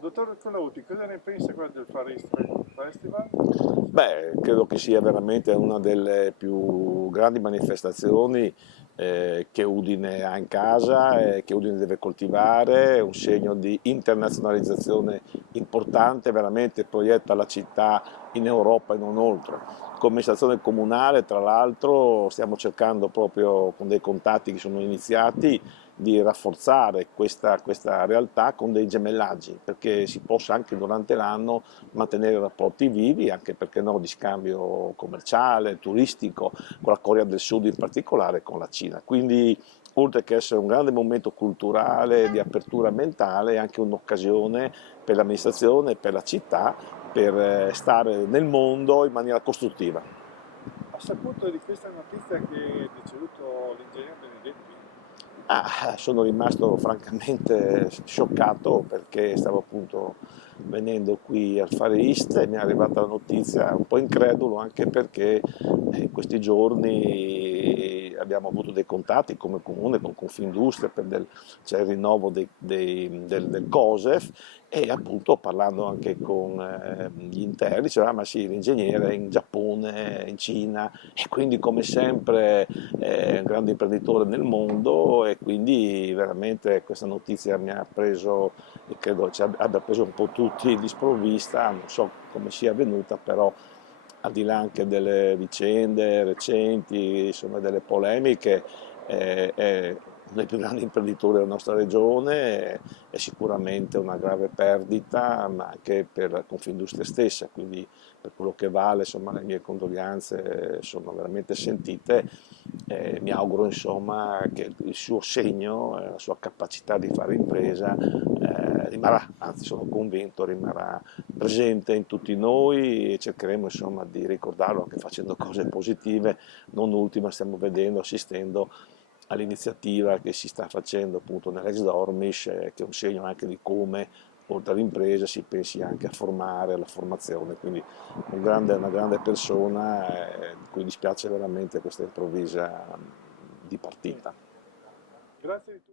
Dottor Colauti, cosa ne pensa qua del Far East Festival? Beh, credo che sia veramente una delle più grandi manifestazioni che Udine ha in casa e che Udine deve coltivare, è un segno di internazionalizzazione importante, veramente proietta la città in Europa e non oltre. Come amministrazione comunale, tra l'altro, stiamo cercando proprio con dei contatti che sono iniziati di rafforzare questa realtà con dei gemellaggi, perché si possa anche durante l'anno mantenere rapporti vivi, anche perché no, di scambio commerciale, turistico, con la Corea del Sud in particolare e con la Cina. Quindi oltre che essere un grande momento culturale, di apertura mentale, è anche un'occasione per l'amministrazione, per la città, per stare nel mondo in maniera costruttiva. Ha saputo di questa notizia che è deceduto l'ingegnere Benedetti? Sono rimasto francamente scioccato perché stavo appunto venendo qui al Far East e mi è arrivata la notizia, un po' incredulo anche perché in questi giorni abbiamo avuto dei contatti come comune con Confindustria c'è il rinnovo del COSEF e appunto parlando anche con gli interni diceva ma sì l'ingegnere è in Giappone, in Cina e quindi come sempre è un grande imprenditore nel mondo e quindi veramente questa notizia mi ha preso e credo ci abbia preso un po' tutti di sprovvista, non so come sia avvenuta, però al di là anche delle vicende recenti, insomma delle polemiche, è uno dei più grandi imprenditori della nostra regione, è sicuramente una grave perdita, ma anche per la Confindustria stessa, quindi per quello che vale, insomma, le mie condoglianze sono veramente sentite. Mi auguro insomma che il suo segno, la sua capacità di fare impresa rimarrà, anzi sono convinto rimarrà presente in tutti noi e cercheremo insomma di ricordarlo anche facendo cose positive, non ultima stiamo vedendo, assistendo all'iniziativa che si sta facendo appunto nell'ex Dormish, che è un segno anche di come oltre all'impresa si pensi anche a formare, alla formazione, quindi una grande persona di cui dispiace veramente questa improvvisa Sì. dipartita. Grazie di tutto.